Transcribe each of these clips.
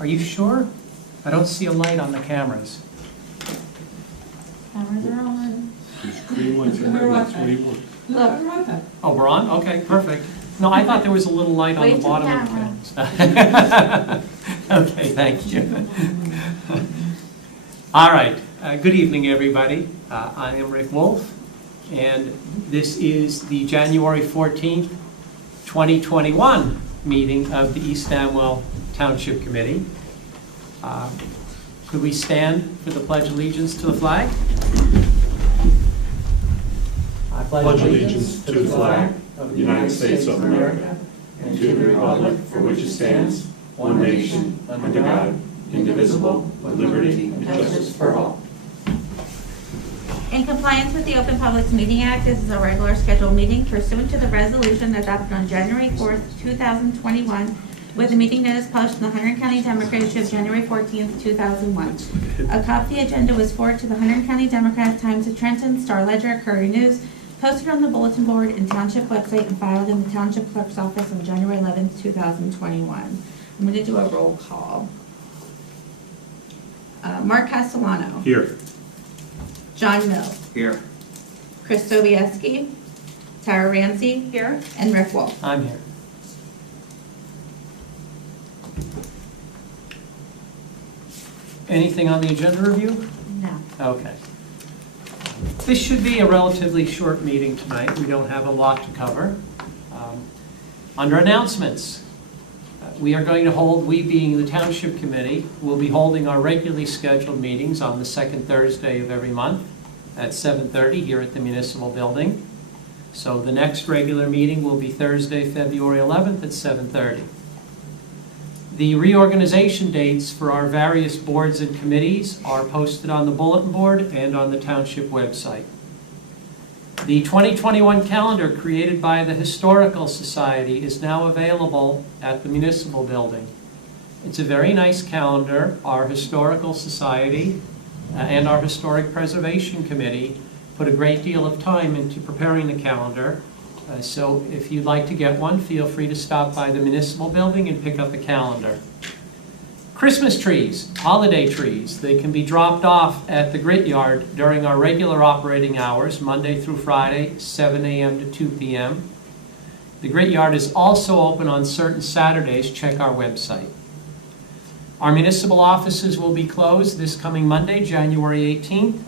Are you sure? I don't see a light on the cameras. Cameras are on. There's green lights in there, that's what he wants. Look. Oh, we're on? Okay, perfect. No, I thought there was a little light on Wait the till bottom of camera. the cameras. Okay, thank you. All right, good evening, everybody. I am Rick Wolf, and this is the January 14th, 2021 meeting of the East Amwell Township Committee. Could we stand for the Pledge of Allegiance to the flag? I Pledge allegiance to the flag of the United States of America and to the republic for which it stands, one nation, under God, indivisible, with liberty and justice for all. In compliance with the Open Public Meeting Act, this is a regular scheduled meeting pursuant to the resolution adopted on January 4th, 2021, with the meeting notice posted in the Hunterdon County Democrat of January 14th, 2001. A copy of the agenda was forwarded to the Hunterdon County Democrat, Times of Trenton, Star Ledger, Courier News, posted on the bulletin board and township website, and filed in the township clerk's office on January 11th, 2021. I'm going to do a roll call. Mark Castellano. Here. John Mill. Here. Chris Sobieski. Tara Ramsey. Here. And Rick Wolf. I'm here. Anything on the agenda review? No. Okay. This should be a relatively short meeting tonight. We don't have a lot to cover. Under announcements, we being the Township Committee, will be holding our regularly scheduled meetings on the second Thursday of every month at 7:30 here at the Municipal Building. So the next regular meeting will be Thursday, February 11th at 7:30. The reorganization dates for our various boards and committees are posted on the bulletin board and on the Township website. The 2021 calendar created by the Historical Society is now available at the Municipal Building. It's a very nice calendar. Our Historical Society and our Historic Preservation Committee put a great deal of time into preparing the calendar. So if you'd like to get one, feel free to stop by the Municipal Building and pick up the calendar. Christmas trees, holiday trees, they can be dropped off at the Grit Yard during our regular operating hours, Monday through Friday, 7 a.m. to 2 p.m. The Grit Yard is also open on certain Saturdays. Check our website. Our municipal offices will be closed this coming Monday, January 18th,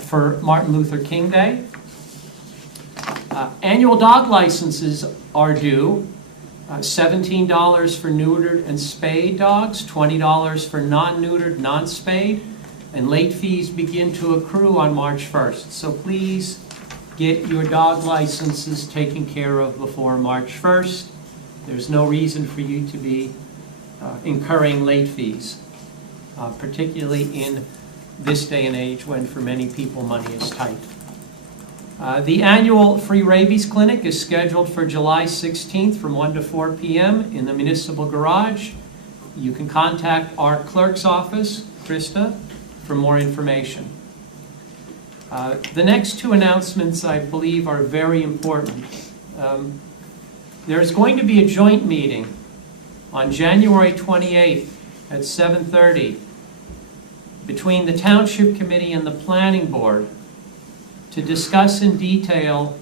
for Martin Luther King Day. Annual dog licenses are due. $17 for neutered and spayed dogs, $20 for non-neutered, non-spayed, and late fees begin to accrue on March 1st. So please get your dog licenses taken care of before March 1st. There's no reason for you to be incurring late fees, particularly in this day and age when for many people money is tight. The annual free rabies clinic is scheduled for July 16th from 1 to 4 p.m. in the municipal garage. You can contact our clerk's office, Krista, for more information. The next two announcements, I believe, are very important. There's going to be a joint meeting on January 28th at 7:30 between the Township Committee and the Planning Board to discuss in detail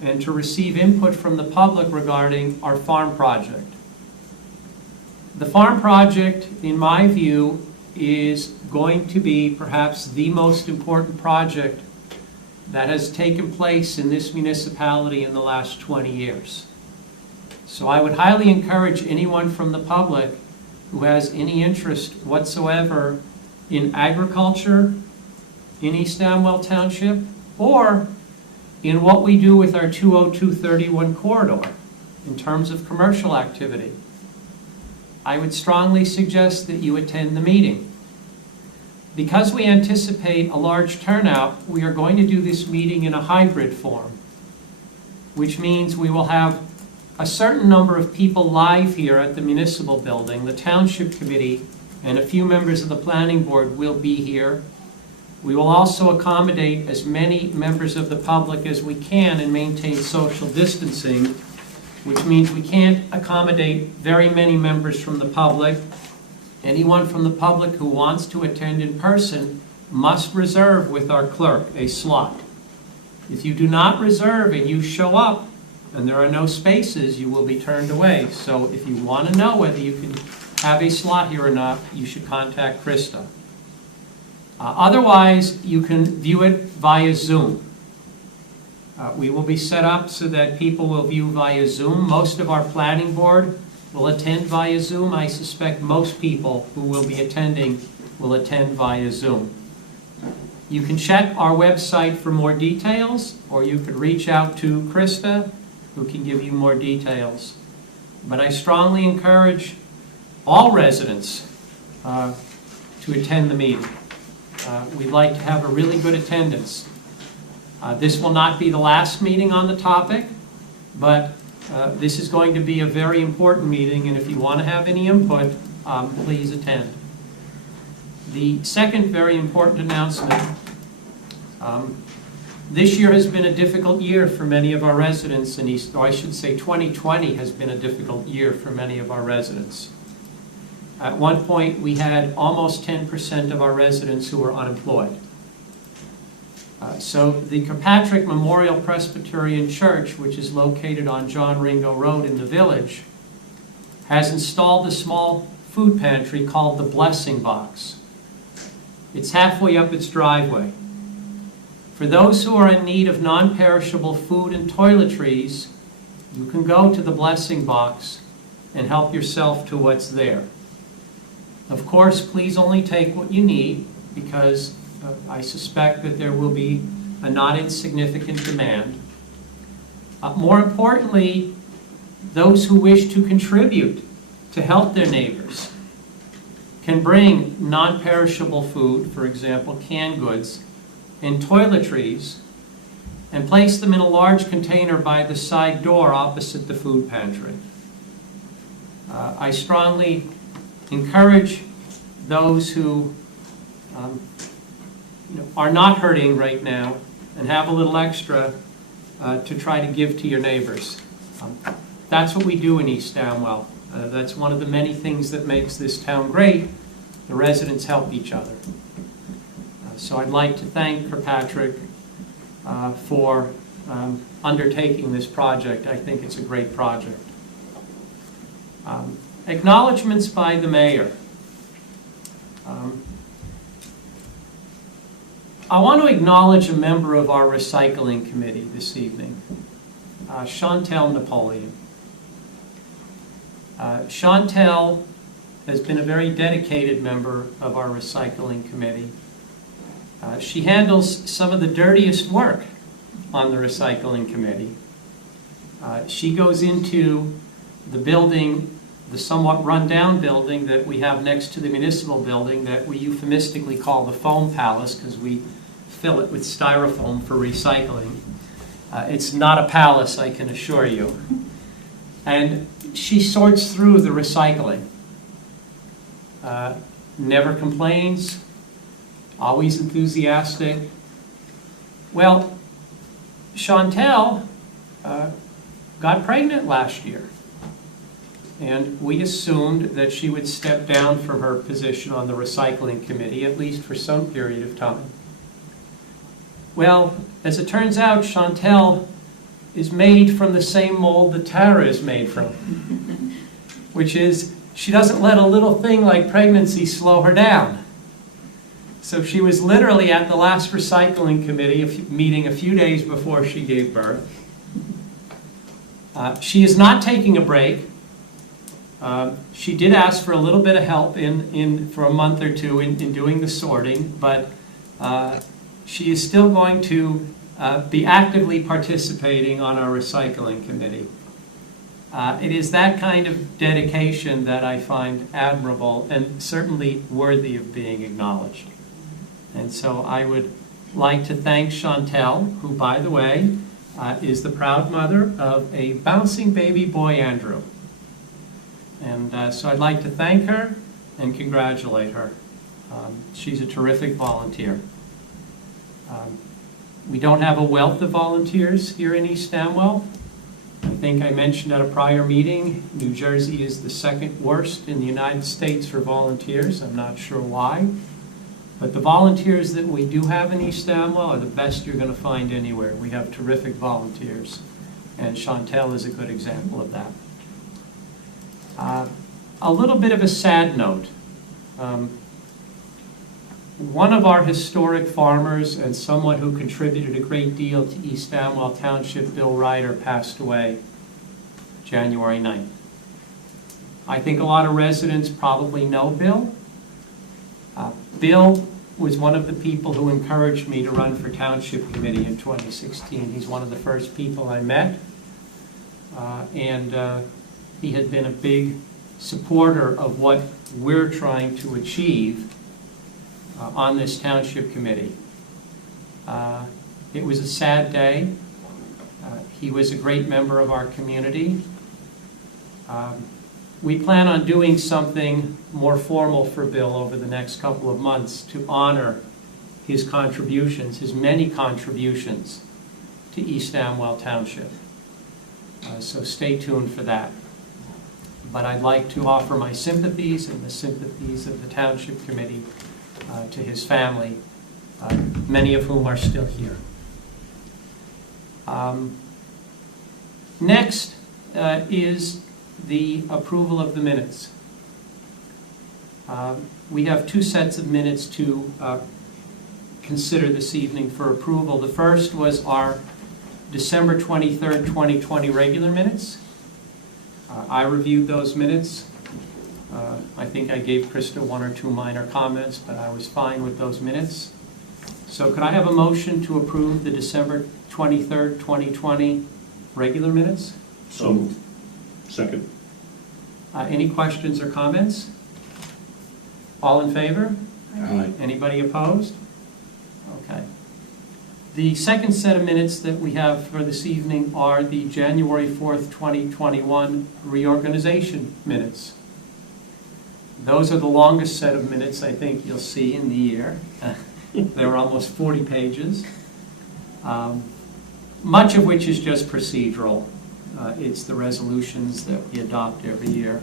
and to receive input from the public regarding our farm project. The farm project, in my view, is going to be perhaps the most important project that has taken place in this municipality in the last 20 years. So I would highly encourage anyone from the public who has any interest whatsoever in agriculture in East Amwell Township, or in what we do with our 20231 corridor in terms of commercial activity, I would strongly suggest that you attend the meeting. Because we anticipate a large turnout, we are going to do this meeting in a hybrid form, which means we will have a certain number of people live here at the Municipal Building. The Township Committee and a few members of the Planning Board will be here. We will also accommodate as many members of the public as we can and maintain social distancing, which means we can't accommodate very many members from the public. Anyone from the public who wants to attend in person must reserve with our clerk a slot. If you do not reserve and you show up and there are no spaces, you will be turned away. So if you want to know whether you can have a slot here or not, you should contact Krista. Otherwise, you can view it via Zoom. We will be set up so that people will view via Zoom. Most of our planning board will attend via Zoom. I suspect most people who will be attending will attend via Zoom. You can check our website for more details, or you could reach out to Krista, who can give you more details. But I strongly encourage all residents to attend the meeting. We'd like to have a really good attendance. This will not be the last meeting on the topic, but this is going to be a very important meeting, and if you want to have any input, please attend. The second very important announcement, this year has been a difficult year for many of our residents in East, or I should say 2020 has been a difficult year for many of our residents. At one point, we had almost 10% of our residents who were unemployed. So the Kirkpatrick Memorial Presbyterian Church, which is located on John Ringo Road in the village, has installed a small food pantry called the Blessing Box. It's halfway up its driveway. For those who are in need of non-perishable food and toiletries, you can go to the Blessing Box and help yourself to what's there. Of course, please only take what you need, because I suspect that there will be a not insignificant demand. More importantly, those who wish to contribute to help their neighbors can bring non-perishable food, for example, canned goods, and toiletries, and place them in a large container by the side door opposite the food pantry. I strongly encourage those who are not hurting right now and have a little extra to try to give to your neighbors. That's what we do in East Amwell. That's one of the many things that makes this town great. The residents help each other. So I'd like to thank Kirkpatrick for undertaking this project. I think it's a great project. Acknowledgements by the mayor. I want to acknowledge a member of our recycling committee this evening, Chantel Napoleon. Chantel has been a very dedicated member of our recycling committee. She handles some of the dirtiest work on the recycling committee. She goes into the building, the somewhat run-down building that we have next to the municipal building that we euphemistically call the foam palace, because we fill it with styrofoam for recycling. It's not a palace, I can assure you. And she sorts through the recycling. Never complains, always enthusiastic. Well, Chantel got pregnant last year, and we assumed that she would step down from her position on the recycling committee, at least for some period of time. Well, as it turns out, Chantel is made from the same mold that Tara is made from, which is she doesn't let a little thing like pregnancy slow her down. So she was literally at the last recycling committee meeting a few days before she gave birth. She is not taking a break. She did ask for a little bit of help for a month or two in doing the sorting, but she is still going to be actively participating on our recycling committee. It is that kind of dedication that I find admirable and certainly worthy of being acknowledged. And so I would like to thank Chantel, who, by the way, is the proud mother of a bouncing baby boy, Andrew. And so I'd like to thank her and congratulate her. She's a terrific volunteer. We don't have a wealth of volunteers here in East Amwell, I think I mentioned at a prior meeting, New Jersey is the second worst in the United States for volunteers. I'm not sure why. But the volunteers that we do have in East Amwell are the best you're going to find anywhere. We have terrific volunteers, and Chantel is a good example of that. A little bit of a sad note. One of our historic farmers and someone who contributed a great deal to East Amwell Township, Bill Ryder, passed away January 9th. I think a lot of residents probably know Bill. Bill was one of the people who encouraged me to run for Township Committee in 2016. He's one of the first people I met, and he had been a big supporter of what we're trying to achieve on this Township Committee. It was a sad day. He was a great member of our community. We plan on doing something more formal for Bill over the next couple of months to honor his contributions, his many contributions to East Amwell Township. So stay tuned for that. But I'd like to offer my sympathies and the sympathies of the Township Committee to his family, many of whom are still here. Next is the approval of the minutes. We have two sets of minutes to consider this evening for approval. The first was our December 23rd, 2020 regular minutes. I reviewed those minutes. I think I gave Krista one or two minor comments, but I was fine with those minutes. So could I have a motion to approve the December 23rd, 2020 regular minutes? So moved. Second. Any questions or comments? All in favor? Aye. Anybody opposed? Okay. The second set of minutes that we have for this evening are the January 4th, 2021 reorganization minutes. Those are the longest set of minutes I think you'll see in the year. They're almost 40 pages, much of which is just procedural. It's the resolutions that we adopt every year.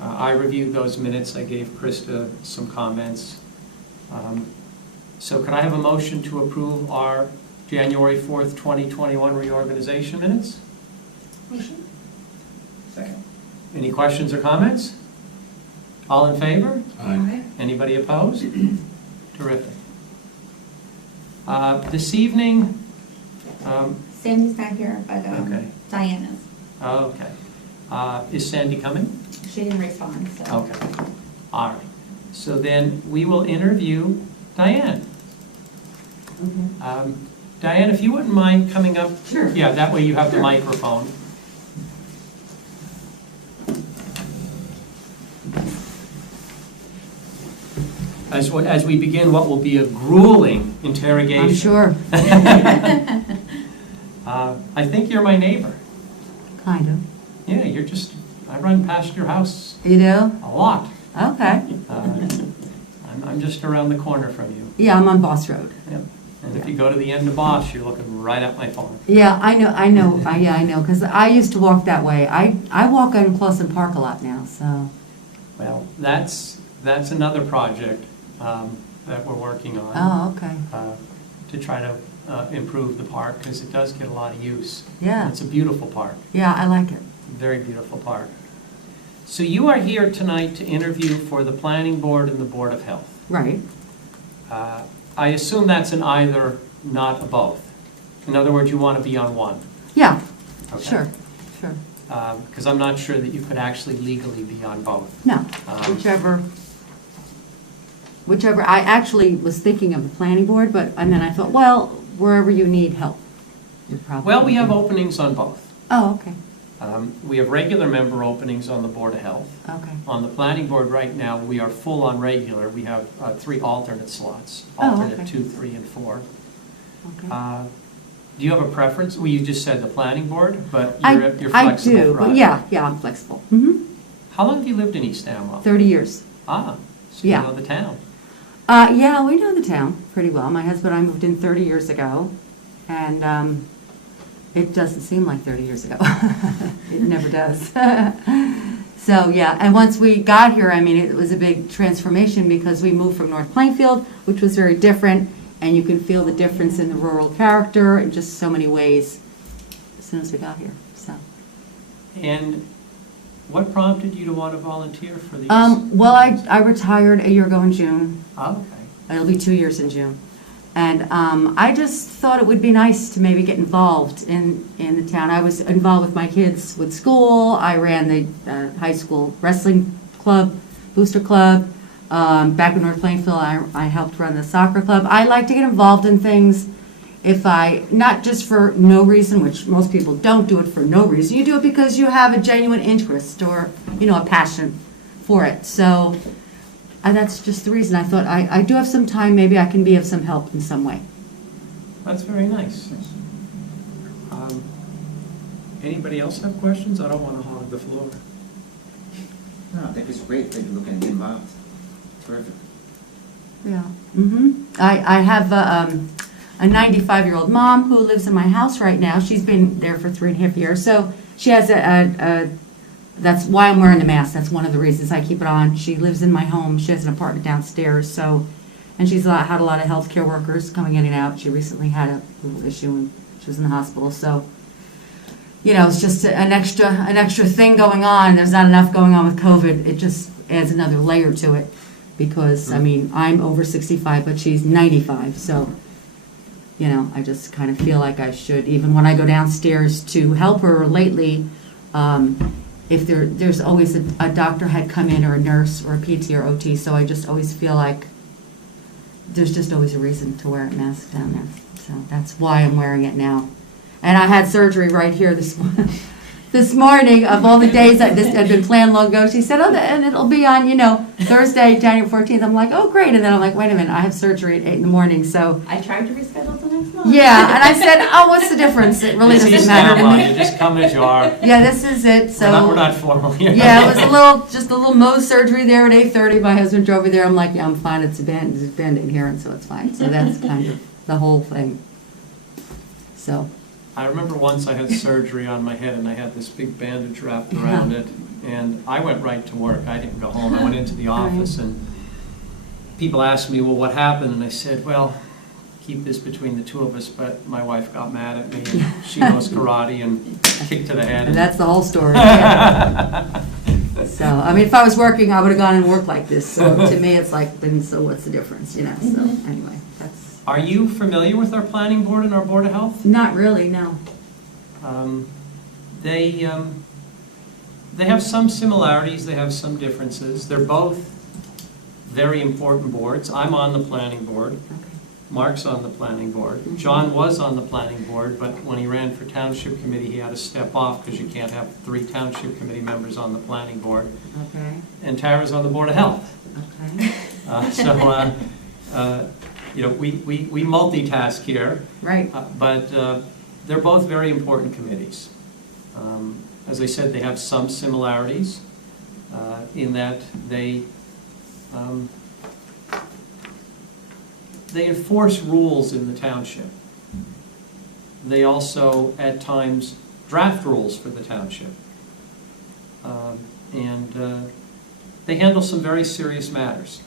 I reviewed those minutes. I gave Krista some comments. So could I have a motion to approve our January 4th, 2021 reorganization minutes? Motion. Second. Any questions or comments? All in favor? Aye. Anybody opposed? Terrific. This evening, Sandy's not here, but okay. Diane is. Okay. Is Sandy coming? She didn't respond, so. Okay. All right. So then we will interview Diane. Okay. Diane, if you wouldn't mind coming up. Sure. Yeah, that way you have the Sure. microphone. As we begin what will be a grueling interrogation. I'm sure. I think you're my neighbor. Kind of. Yeah, you're just, I run past your house You do? a lot. Okay. I'm just around the corner from you. Yeah, I'm on Boss Road. Yep. And if you go to the end of Bosch, you're looking right at my farm. Yeah, I know, because I used to walk that way. I walk on Clausen Park a lot now, so. Well, that's another project that we're working on. Oh, okay. To try to improve the park, because it does get a lot of use. Yeah. It's a beautiful park, Yeah, I like it. very beautiful park. So you are here tonight to interview for the Planning Board and the Board of Health. Right. I assume that's an either, not a both. In other words, you want to be on one. Yeah, Okay. sure. Because I'm not sure that you could actually legally be on both. No, whichever. I actually was thinking of the planning board, and then I thought, well, wherever you need help, you're probably. Well, we have openings on both. Oh, okay. We have regular member openings on the Board of Health. Okay. On the Planning Board right now, we are full on regular. We have 3 alternate slots, Oh, alternate okay. 2, 3, and 4. Okay. Do you have a preference? Well, you just said the Planning Board, but I you're flexible. do, for but either. yeah, I'm flexible. Mm-hmm. How long have you lived in East Amwell? 30 years. So you Yeah. know the town. Yeah, we know the town pretty well. My husband and I moved in 30 years ago, and It doesn't seem like 30 years ago. It never does. So, yeah, and once we got here, I mean, it was a big transformation because we moved from North Plainfield, which was very different, and you can feel the difference in the rural character in just so many ways as soon as we got here, so. And what prompted you to want to volunteer for these? Well, I retired a year ago in June. Oh, okay. It'll be 2 years in June. And I just thought it would be nice to maybe get involved in the town. I was involved with my kids with school. I ran the high school wrestling club, booster club. Back in North Plainfield, I helped run the soccer club. I like to get involved in things not just for no reason, which most people don't do it for no reason. You do it because you have a genuine interest or, a passion for it. So that's just the reason. I thought I do have some time, maybe I can be of some help in some way. That's very nice. Anybody else have questions? I don't want to hog the floor. No, I think it's great that you're looking to get involved. Terrific. Yeah. I have a 95-year-old mom who lives in my house right now. She's been there for 3.5 years. So she has that's why I'm wearing the mask. That's one of the reasons I keep it on. She lives in my home. She has an apartment downstairs. And she's had a lot of healthcare workers coming in and out. She recently had a little issue and she was in the hospital. So, it's just an extra thing going on. There's not enough going on with COVID. It just adds another layer to it because, I'm over 65, but she's 95. So, I just kind of feel like I should, even when I go downstairs to help her lately, if there's always a doctor had come in or a nurse or a PT or OT, so I just always feel like there's just always a reason to wear a mask down there. So that's why I'm wearing it now. And I had surgery right here this morning of all the days that this had been planned long ago. She said, and it'll be on, Thursday, January 14th. I'm like, oh, great. And then I'm like, wait a minute, I have surgery at 8 in the morning. So I tried to reschedule till next month. yeah, and I said, oh, what's the difference? It really doesn't matter to me. You just come as you are. Yeah, this is it. So We're not formal here. yeah, it was just a little Mohs surgery there at 8:30. My husband drove me there. I'm like, yeah, I'm fine. It's a band-aid here, and so it's fine. So that's kind of the whole thing. So. I remember once I had surgery on my head and I had this big bandage wrapped around it, and I went right to work. I didn't go home. I went into the office and people asked me, well, what happened? And I said, well, keep this between the two of us, but my wife got mad at me and she knows karate and kicked to the head. And that's the whole story. Yeah. So, if I was working, I would have gone and worked like this. So to me, it's like, then so what's the difference, So anyway, that's. Are you familiar with our planning board and our Board of Health? Not really, no. They have some similarities, they have some differences. They're both very important boards. I'm on the planning board. Okay. Mark's on the planning board. John was on the planning board, but when he ran for township committee, he had to step off because you can't have 3 township committee members on the planning board. Okay. And Tara's on the Board of Health. Okay. We multitask here. Right. But they're both very important committees. As I said, they have some similarities in that they enforce rules in the township. They also, at times, draft rules for the township. And they handle some very serious matters.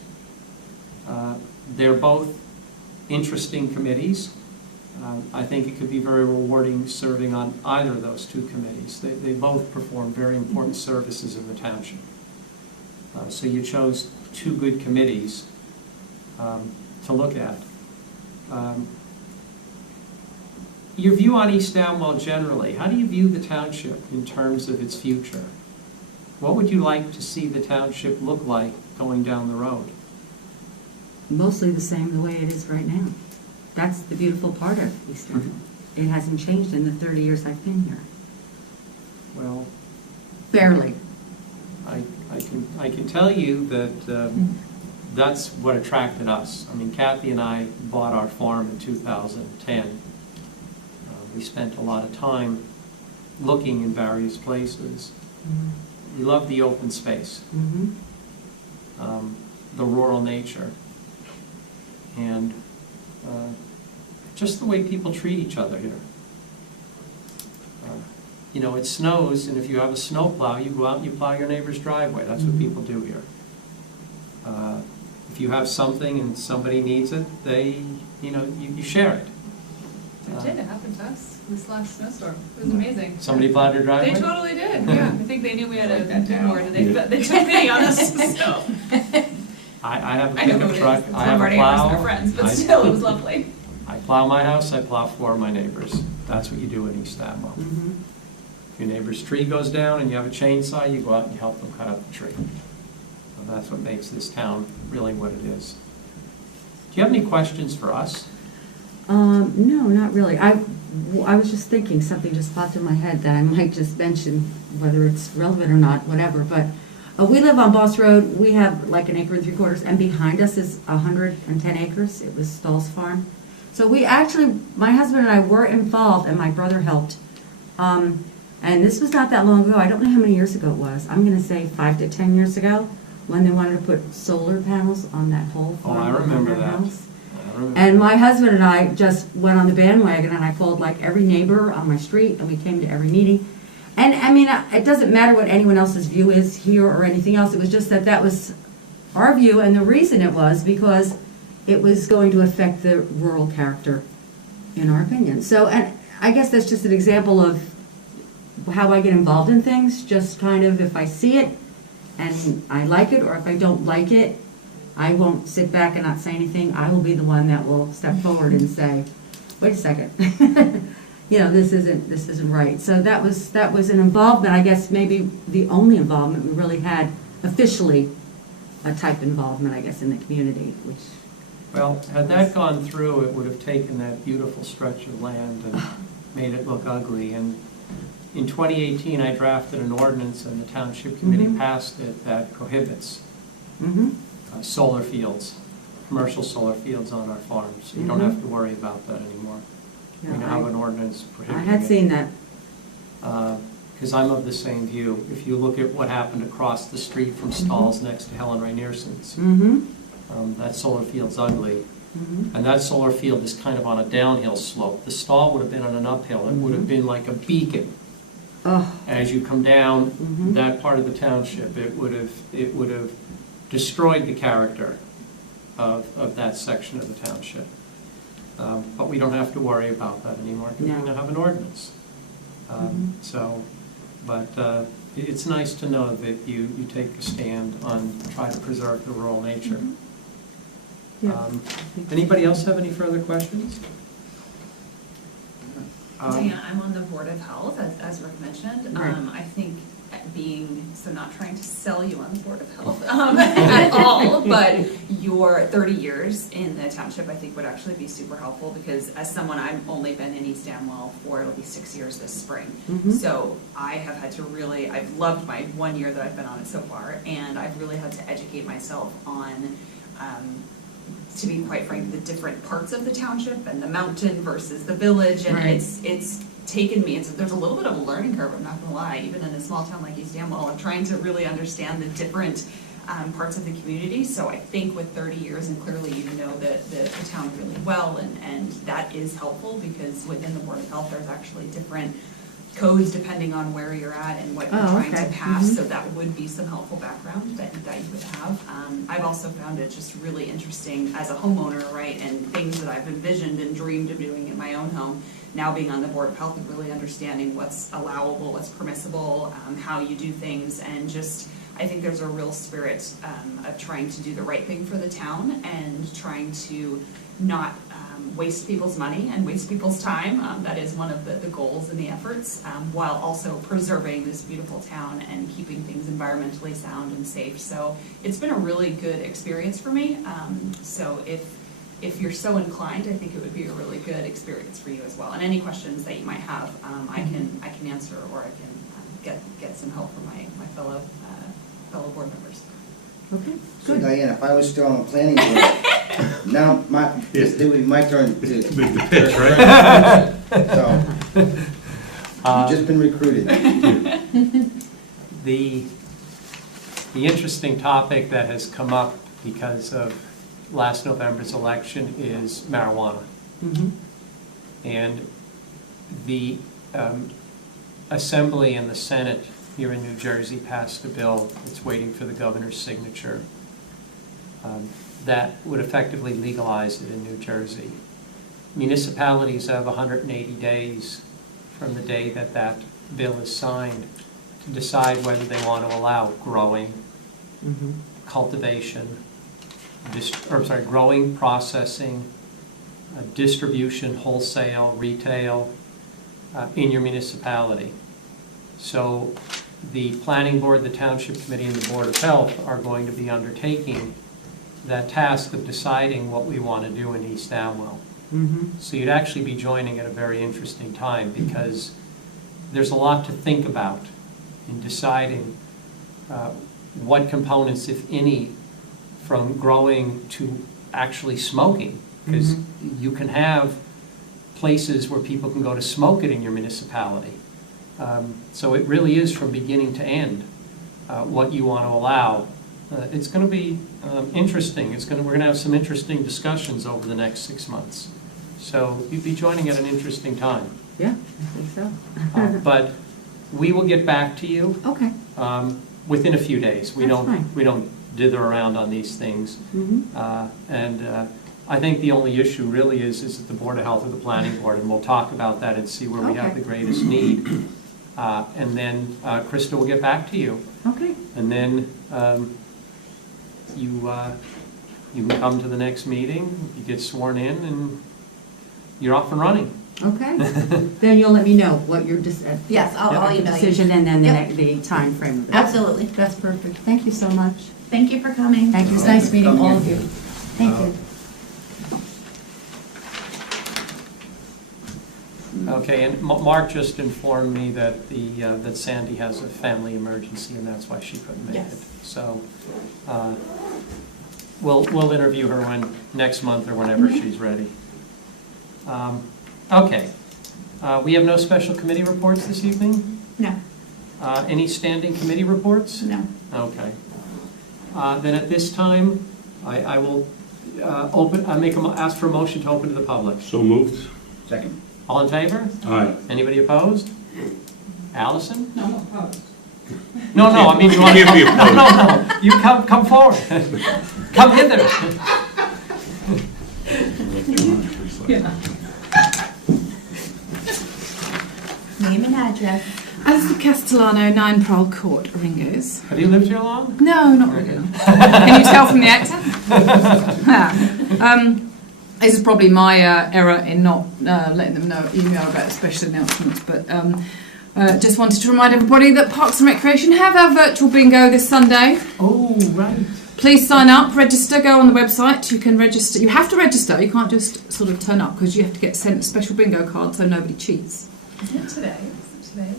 They're both interesting committees. I think it could be very rewarding serving on either of those 2 committees. They both perform very important services in the township. So you chose 2 good committees to look at. Your view on East Amwell generally, how do you view the township in terms of its future? What would you like to see the township look like going down the road? Mostly the same the way it is right now. That's the beautiful part of East Amwell. It hasn't changed in the 30 years I've been here. Well, barely. I can tell you that that's what attracted us. Kathy and I bought our farm in 2010. We spent a lot of time looking in various places. We love the open space, the rural nature, and just the way people treat each other here. you know, it snows, and if you have a snowplow, you go out and you plow your neighbor's driveway. That's what people do here. If you have something and somebody needs it, you share it. It did, it happened to us this last snowstorm. It was amazing. Somebody plowed your driveway? They totally did, yeah. I think they knew we had a do more, and they took pity on us, so. I have a I know who pickup it is. truck, It's I have one a of our neighbors and plow. our friends, but I- still, it was lovely. I plow my house, I plow 4 of my neighbors. That's what you do in East Amwell. Mhm. If your neighbor's tree goes down and you have a chainsaw, you go out and you help them cut up the tree. And that's what makes this town really what it is. Do you have any questions for us? No, not really. I was just thinking, something just popped in my head that I might just mention, whether it's relevant or not, whatever, but we live on Boss Road. We have like 1 3/4 acres, and behind us is 110 acres. It was Stahl's farm. So we actually, my husband and I were involved, and my brother helped. And this was not that long ago. I don't know how many years ago it was. I'm going to say 5 to 10 years ago, when they wanted to put solar panels on that whole Oh, farm. I remember behind our that. house. I remember. And my husband and I just went on the bandwagon, and I called like every neighbor on my street, and we came to every meeting. And I mean, it doesn't matter what anyone else's view is here or anything else. It was just that was our view, and the reason it was because it was going to affect the rural character, in our opinion. So, and I guess that's just an example of how I get involved in things. Just kind of, if I see it and I like it, or if I don't like it, I won't sit back and not say anything. I will be the one that will step forward and say, wait a second, this isn't right. So that was an involvement, I guess maybe the only involvement we really had officially, a type involvement, I guess, in the community, which. Well, had that gone through, it would have taken that beautiful stretch of land and made it look ugly. And in 2018, I drafted an ordinance, and the township committee Mhm. passed it, that prohibits Mm-hmm. solar fields, commercial solar fields on our farms. So you don't Mhm. have to worry about that anymore. We now have an ordinance I prohibiting had it. seen that. Because I'm of the same view. If you look at what happened across the street from Stahl's next to Helen Rainierson's, Mm-hmm. that solar field's ugly. Mm-hmm. And that solar field is kind of on a downhill slope. The Stahl would have been on an uphill. It would have been like a beacon. Oh. As you come down Mhm. that part of the township, it would have destroyed the character of that section of the township. But we don't have to worry about that anymore, because we No. now have an ordinance. But it's nice to know that you take a stand on trying to preserve the rural nature. Yeah. Anybody else have any further questions? Diana, I'm on the Board of Health, as Rick mentioned. Right. I think so not trying to sell you on the Board of Health at all, but your 30 years in the township, I think, would actually be super helpful, because as someone, I've only been in East Amwell for, it'll be 6 years this spring. Mhm. So I have had to really, I've loved my 1 year that I've been on it so far, and I've really had to educate myself on, to be quite frank, the different parts of the township and the mountain versus the village, and Right. it's taken me, there's a little bit of a learning curve, I'm not gonna lie, even in a small town like East Amwell, I'm trying to really understand the different parts of the community. So I think with 30 years, and clearly you know the town really well, and that is helpful, because within the Board of Health, there's actually different codes depending on where you're at and what you're Oh, trying to okay. pass, Mhm. so that would be some helpful background that you would have. I've also found it just really interesting as a homeowner, right, and things that I've envisioned and dreamed of doing in my own home, now being on the Board of Health and really understanding what's allowable, what's permissible, how you do things, and just, I think there's a real spirit of trying to do the right thing for the town and trying to not waste people's money and waste people's time. That is one of the goals and the efforts, while also preserving this beautiful town and keeping things environmentally sound and safe. So it's been a really good experience for me. So if you're so inclined, I think it would be a really good experience for you as well. And any questions that you might have, I can answer, or I can get some help from my fellow board members. Okay, So good. Diana, if I was still on the planning board, now it would be my turn to. Make the pitch, right? So, you've just been recruited. The interesting topic that has come up because of last November's election is marijuana. Mhm. And the Assembly and the Senate here in New Jersey passed a bill. It's waiting for the governor's signature. That would effectively legalize it in New Jersey. Municipalities have 180 days from the day that that bill is signed to decide whether they want to allow growing, cultivation, growing, processing, distribution, wholesale, retail in your municipality. So the planning board, the township committee, and the board of health are going to be undertaking that task of deciding what we want to do in East Amwell. So you'd actually be joining at a very interesting time, because there's a lot to think about in deciding what components, if any, from growing to actually smoking. Because you can have places where people can go to smoke it in your municipality. So it really is from beginning to end what you want to allow. It's going to be interesting. We're going to have some interesting discussions over the next 6 months. So you'd be joining at an interesting time. Yeah, I think so. But we will get back to you Okay. within a few days. We That's fine. don't dither around on these things. Mm-hmm. I think the only issue really is at the Board of Health or the Planning Board, and we'll talk about that and see where we have Okay. the greatest need. And then Krista will get back to you. Okay. And then you can come to the next meeting, you get sworn in, and you're off and running. Okay. Then you'll let me know what your Yes, I'll email you. decision and then Yep. the time frame of it. Absolutely. That's perfect. Thank you so much. Thank you for coming. Thank you. It's nice meeting all of you. Thank you. Okay, and Mark just informed me that that Sandy has a family emergency, and that's why she couldn't make Yes. it. So we'll interview her next month or whenever she's ready. Okay. We have no special committee reports this evening? No, Any standing committee reports? no. Okay. Then at this time, I will ask for a motion to open to the public. So moved. Second. All in favor? Aye. Anybody opposed? Allison? No, opposed. No, I mean, you want to Can't be come, no, you come forward. Come hither. Yeah. Name and address. Alison Castellano, 9 Prole Court, Ringos. Have you lived here long? No, not really. Can you tell from the accent? This is probably my error in not letting them know email about special announcements, but just wanted to remind everybody that Parks and Recreation have our virtual bingo this Sunday. Oh, right. Please sign up, register, go on the website. You can register. You have to register. You can't just sort of turn up, because you have to get sent a special bingo card so nobody cheats. Isn't it today?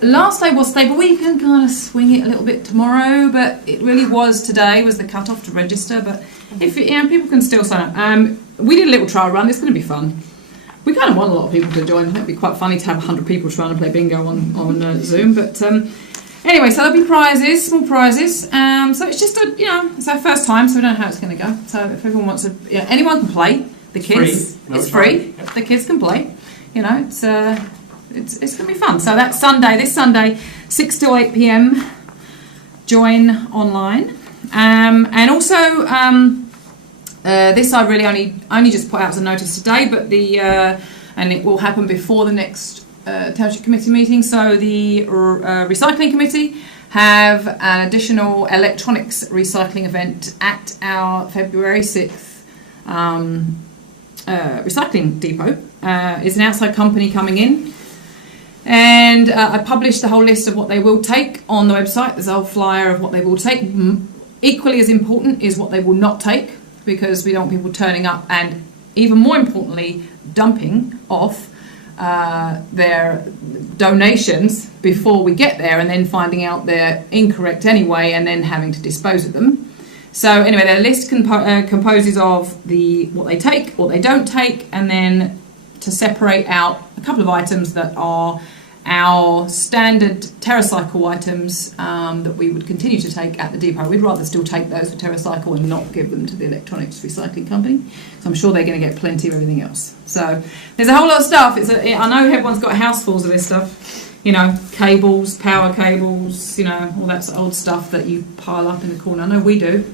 Last day was today, but we can kind of swing it a little bit tomorrow. But it really was today was the cut-off to register. But if people can still sign up. We did a little trial run. It's going to be fun. We kind of want a lot of people to join. It'd be quite funny to have 100 people trying to play bingo on Zoom. But anyway, so there'll be prizes, small prizes. So it's just it's our first time, so we don't know how it's going to go. So if everyone wants to, anyone can play. The kids, it's free. Yep. The kids can play. It's going to be fun. So that's this Sunday, 6 to 8 p.m. Join online. And also, this I really only just put out as a notice today, but and it will happen before the next Township Committee meeting. So the Recycling Committee have an additional electronics recycling event at our February 6th recycling depot. It's an outside company coming in. And I published the whole list of what they will take on the website. There's a whole flyer of what they will take. Equally as important is what they will not take, because we don't want people turning up and, even more importantly, dumping off their donations before we get there, and then finding out they're incorrect anyway, and then having to dispose of them. So anyway, their list composes of what they take, what they don't take, and then to separate out a couple of items that are our standard TerraCycle items that we would continue to take at the depot. We'd rather still take those for TerraCycle and not give them to the electronics recycling company. So I'm sure they're going to get plenty of everything else. So there's a whole lot of stuff. I know everyone's got housefuls of this stuff. you know, cables, power cables, you know, all that sort of old stuff that you pile up in the corner. I know we do.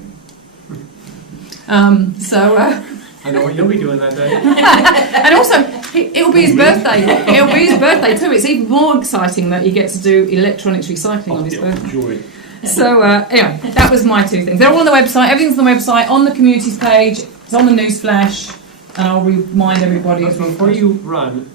I know what you'll be doing that day. And also, it'll be his birthday. It'll be his birthday too. It's even more exciting that you get to do electronics recycling on his birthday. Enjoy. So, anyway, that was my two things. They're all on the website. Everything's on the website, on the communities page. It's on the news flash. And I'll remind everybody as we Before you run,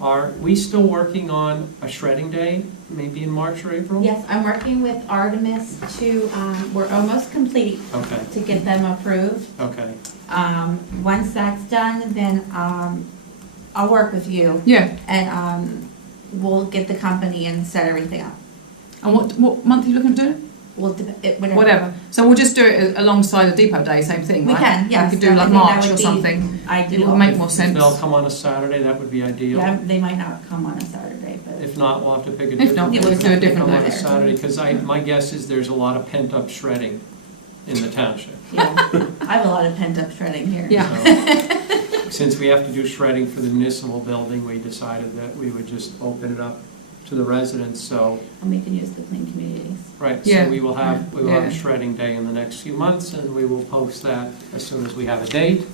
are we still working on a shredding day, maybe in March or April? Yes, I'm working with Artemis to, we're almost complete Okay, to get them approved. okay. Once that's done, then, I'll work with you Yeah. and, we'll get the company and set everything up. And what month are you looking to do it? We'll, whatever. Whatever. So we'll just do it alongside the depot day, same thing, We right? can, yes. We could do I like think that March would or be something. It Ideal. would make more sense. If they'll come on a Saturday, that would be ideal. Yeah, they might not come on a Saturday, but. If not, we'll have to pick a If different not, day. we'll do a different Come on day. a Saturday, because my guess is there's a lot of pent-up shredding in the township. Yeah, I have a lot of pent-up shredding here. Yeah. So, since we have to do shredding for the municipal building, we decided that we would just open it up to the residents, so, And we can use the clean communities. right, Yeah. so we will have a Yeah. shredding day in the next few months, and we will post that as soon as we have a date.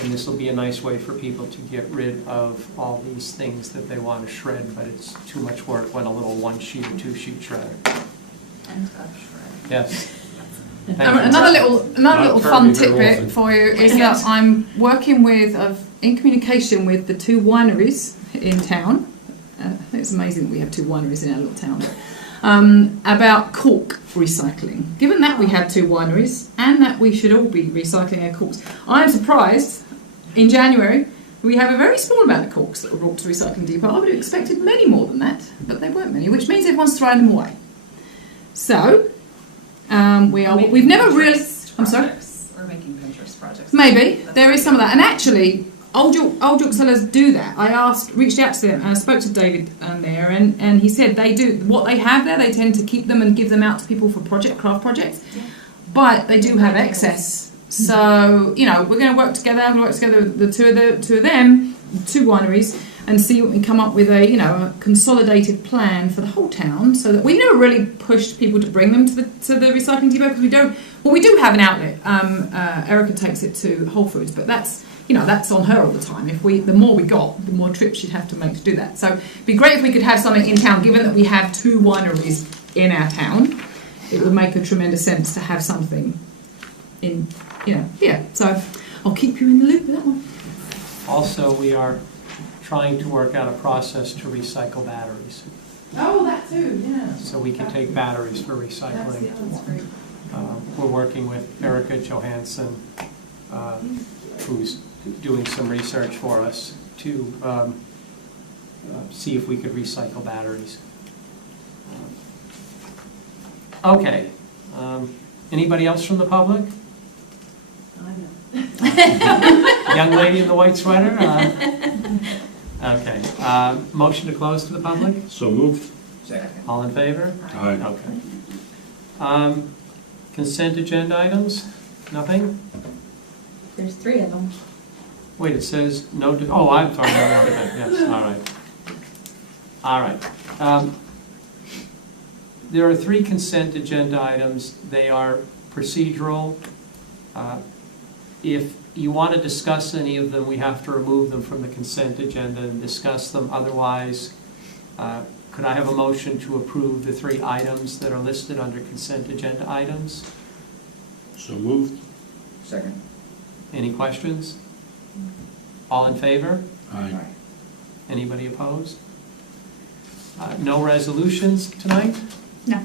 And this will be a nice way for people to get rid of all these things that they want to shred, but it's too much work when a little 1-sheet or 2-sheet shredder. Yes. Thank you. Another little fun Kirby, very tidbit often. for you is that I'm working with, in communication with the 2 wineries in town. I think it's amazing that we have 2 wineries in our little town. About cork recycling. Given that we have 2 wineries and that we should all be recycling our corks, I'm surprised in January we have a very small amount of corks that were brought to recycling depot. I would have expected many more than that, but they weren't many, which means everyone's throwing them away. So we've never really. I'm sorry. We're making Pinterest projects. Maybe there is some of that, and actually, Old York Sellers do that. I reached out to them, and I spoke to David there, and he said they do what they have there. They tend to keep them and give them out to people for craft projects, but they do have excess. So you know, we're going to work together. I'm going to work together with the two of them, 2 wineries, and see what we can come up with a consolidated plan for the whole town, so that we never really pushed people to bring them to the recycling depot because we don't. Well, we do have an outlet. Erica takes it to Whole Foods, but that's on her all the time. The more we got, the more trips she'd have to make to do that. So it'd be great if we could have something in town. Given that we have 2 wineries in our town, it would make a tremendous sense to have something in here. So I'll keep you in the loop with that one. Also, we are trying to work out a process to recycle batteries. Oh, that too, yeah. So we can take batteries for recycling. We're working with Erica Johansson, who's doing some research for us to see if we could recycle batteries. Okay. Anybody else from the public? Young lady in the white sweater? Okay. Motion to close to the public? So moved. Second. All in favor? Aye. Okay. Consent agenda items? Nothing? There's 3 of them. Wait, it says no, I'm sorry, no, yes, all right. There are 3 consent agenda items. They are procedural. If you want to discuss any of them, we have to remove them from the consent agenda and discuss them. Otherwise, could I have a motion to approve the 3 items that are listed under consent agenda items? So moved. Second. Any questions? All in favor? Aye. Anybody opposed? No resolutions tonight? No.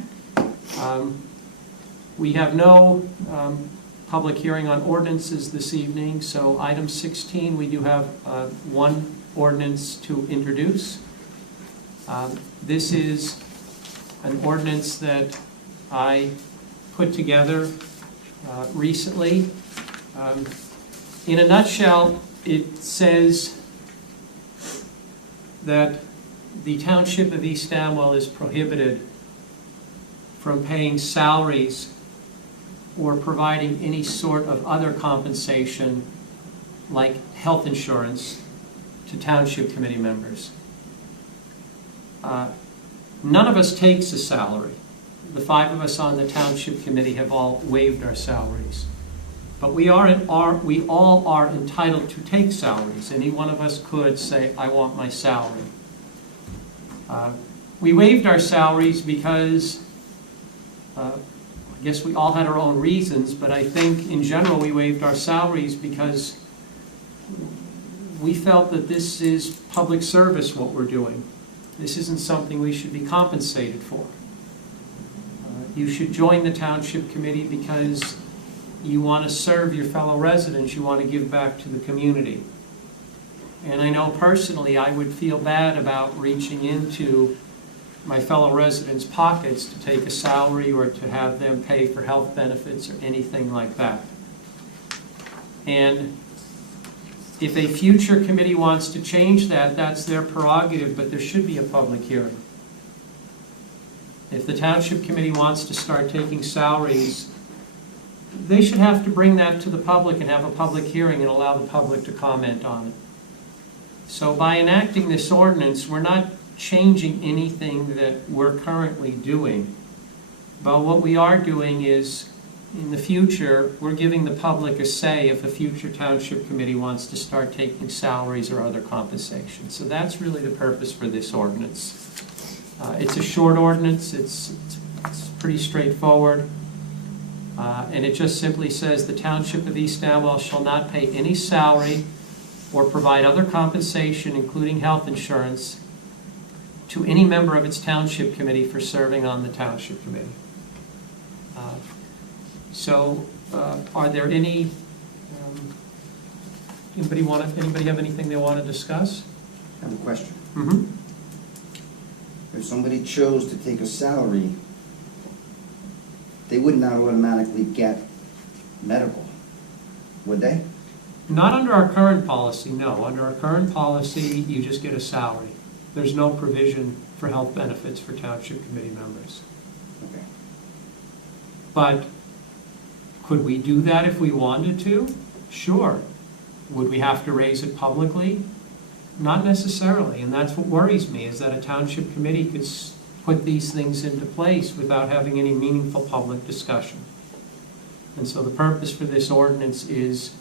We have no public hearing on ordinances this evening, so item 16, we do have 1 ordinance to introduce. This is an ordinance that I put together recently. In a nutshell, it says that the Township of East Amwell is prohibited from paying salaries or providing any sort of other compensation like health insurance to Township Committee members. none of us takes a salary. The 5 of us on the township committee have all waived our salaries. But we all are entitled to take salaries. Any one of us could say, I want my salary. We waived our salaries because, I guess we all had our own reasons, but I think in general we waived our salaries because we felt that this is public service, what we're doing. This isn't something we should be compensated for. You should join the township committee because you want to serve your fellow residents, you want to give back to the community. And I know personally I would feel bad about reaching into my fellow residents' pockets to take a salary or to have them pay for health benefits or anything like that. And if a future committee wants to change that, that's their prerogative, but there should be a public hearing. If the township committee wants to start taking salaries, they should have to bring that to the public and have a public hearing and allow the public to comment on it. So by enacting this ordinance, we're not changing anything that we're currently doing. But what we are doing is, in the future, we're giving the public a say if a future township committee wants to start taking salaries or other compensation. So that's really the purpose for this ordinance. It's a short ordinance, it's pretty straightforward, and it just simply says the Township of East Amwell shall not pay any salary or provide other compensation, including health insurance, to any member of its township committee for serving on the township committee. Are there any, anybody have anything they want to discuss? I have a question. Mm-hmm. If somebody chose to take a salary, they would not automatically get medical, would they? Not under our current policy, no. Under our current policy, you just get a salary. There's no provision for health benefits for township committee members. Okay. But could we do that if we wanted to? Sure. Would we have to raise it publicly? Not necessarily, and that's what worries me, is that a township committee could put these things into place without having any meaningful public discussion. And so the purpose for this ordinance is,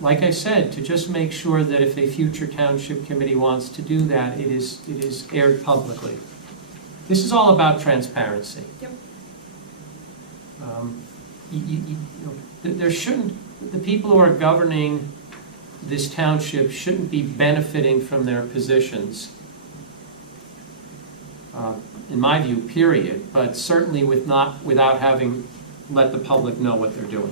like I said, to just make sure that if a future township committee wants to do that, it is aired publicly. This is all about transparency. Yep. There shouldn't, the people who are governing this township shouldn't be benefiting from their positions, in my view, period, but certainly without having let the public know what they're doing.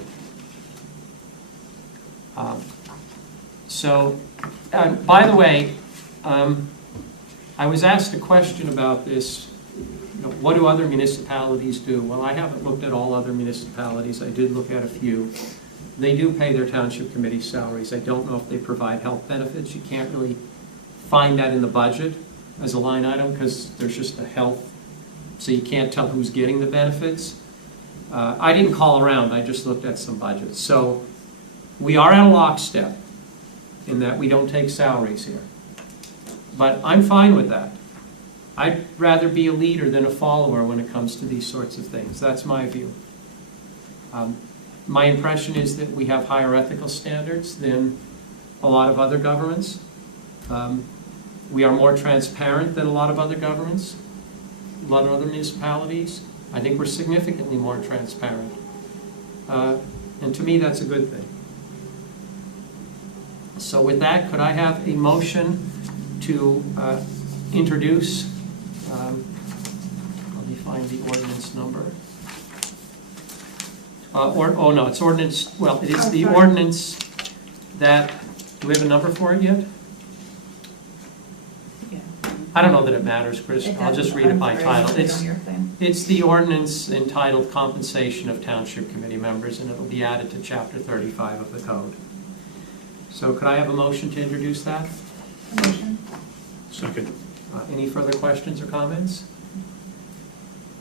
By the way, I was asked a question about this, what do other municipalities do? Well, I haven't looked at all other municipalities. I did look at a few. They do pay their township committee salaries. I don't know if they provide health benefits. You can't really find that in the budget as a line item because there's just a health, so you can't tell who's getting the benefits. I didn't call around. I just looked at some budgets. So we are at a lockstep in that we don't take salaries here. But I'm fine with that. I'd rather be a leader than a follower when it comes to these sorts of things. That's my view. My impression is that we have higher ethical standards than a lot of other governments. We are more transparent than a lot of other governments, a lot of other municipalities. I think we're significantly more transparent. And to me, that's a good thing. So with that, could I have a motion to introduce, let me find the ordinance number. It's ordinance, well, it is the ordinance that, do we have a number for it yet? Yeah. I don't know that it matters, Chris. I'll just read it by title. It's the ordinance entitled Compensation of Township Committee Members, and it'll be added to Chapter 35 of the Code. So could I have a motion to introduce that? Motion. Second. Any further questions or comments?